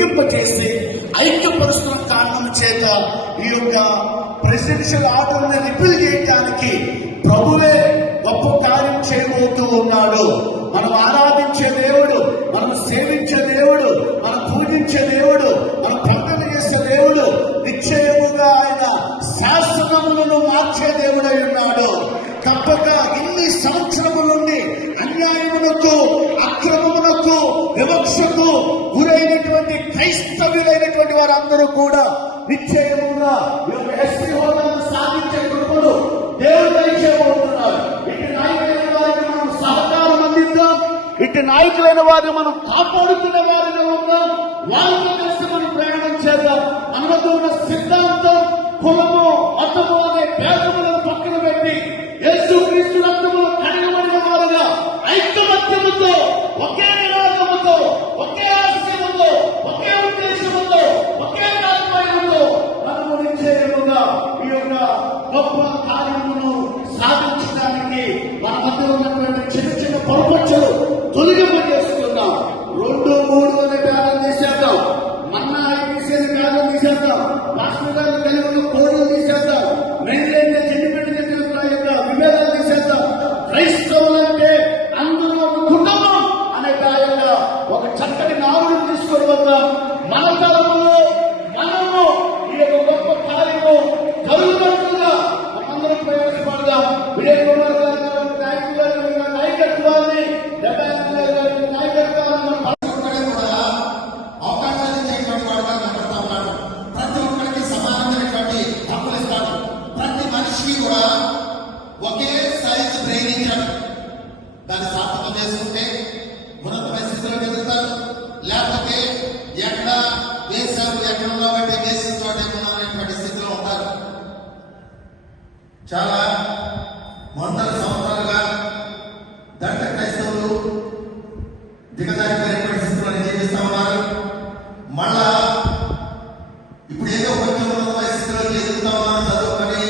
తొలగింపచేసి ఐక్యపరుస్తున్న కారణం చేత ఈ యొక్క ప్రెసిడెన్షియల్ ఆర్డర్ని రిపీల్ చేయడానికి ప్రభువే గొప్ప కార్యం చేయబోతూ ఉన్నాడు. మనం ఆరాధించే దేవుడు, మనం సేవించే దేవుడు, మనం పూజించే దేవుడు, మనం ప్రకటన చేసే దేవుడు నిశ్చయముగా ఆయన శాసనములను మార్చే దేవుడై ఉన్నాడు. తప్పక ఇన్ని సంవత్సరముల నుండి అన్యాయములకు, అక్రమములకు, వివక్షకు గురైనటువంటి క్రైస్తవులైనటువంటి వారందరూ కూడా నిశ్చయముగా ఎస్పీ హోదాను సాధించే కృపను దేవుడు దయచేయబోతున్నారు. ఇటు నాయకులైన వారికి మనం సహకారం అందిద్దాం, ఇటు నాయకులైన వారిని మనం కాపాడుతున్న వారిగా ఉందాం, వాళ్ళతో కలిసి మనం ప్రయాణం చేద్దాం. మనకు ఉన్న సిద్ధాంతం కులము, మతము అనే భేదములను పక్కన పెట్టి యేసుక్రీస్తు రక్తములో కడగబడిన వారుగా ఐకమత్యముతో, ఒకే నిరాగముతో, ఒకే ఆశయముతో, ఒకే ఉద్దేశముతో, ఒకే తాత్పర్యంతో మనము నిశ్చయముగా ఈ యొక్క గొప్ప కార్యమును సాధించడానికి మన మధ్య ఉన్నటువంటి చిన్న చిన్న పొరపక్షలు తొలగింపజేసుకుందాం. 2, 3 అనే ప్రాణం తీసేద్దాం, మన్నా తీసేది ప్రాణం తీసేద్దాం, రాష్ట్ర గారు కలిగి ఉన్న కోడలు తీసేద్దాం, మెయిన్ చెండిపెట్టిన యొక్క విభేదాలు తీసేద్దాం. క్రైస్తవులంటే అందరూ ఒక కుటుంబం అనే యొక్క ఒక చక్కటి నావుడిని తీసుకొని వద్దాం. మన తరములో మనము ఈ యొక్క గొప్ప కార్యము కలుగునట్లుగా మనందరం ప్రయాసపడదాం. విజయ్ కుమార్ గారి నాయకత్వాన్ని, నాయకత్వాన్ని ఒకే సైజు బ్రెయిన్ ఇచ్చాడు. దాన్ని సార్థకం చేసుకుంటే ఉన్నతమైన స్థితిలో ఎదుగుతారు, లేకపోతే ఎక్కడ వేశారు, ఎక్కడ ఉన్నవాటి వేసిన చోట ఉన్నటువంటి స్థితిలో ఉంటారు. చాలా వందల సంవత్సరాలుగా దండ క్రైస్తవులు దిగజారిపోయినటువంటి స్థితిలో జీవిస్తా ఉన్నారు. మళ్ళా ఇప్పుడు ఏదో కొంచెం ఉన్నతమైన స్థితిలో ఎదుగుతా ఉన్నారు, చదువుకొని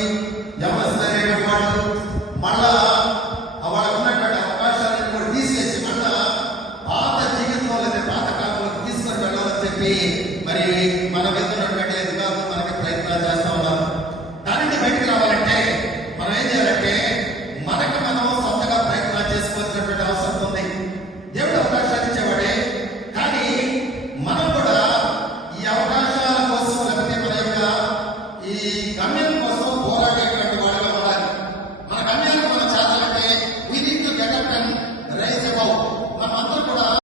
ఎవరైనటువంటి వాళ్ళు మళ్ళా వాళ్ళకు ఉన్నటువంటి అవకాశాలను కూడా తీసేసి మళ్ళా పాత జీవితంలో లేదా పాత కాలంలోకి తీసుకొని వెళ్ళాలని చెప్పి మరి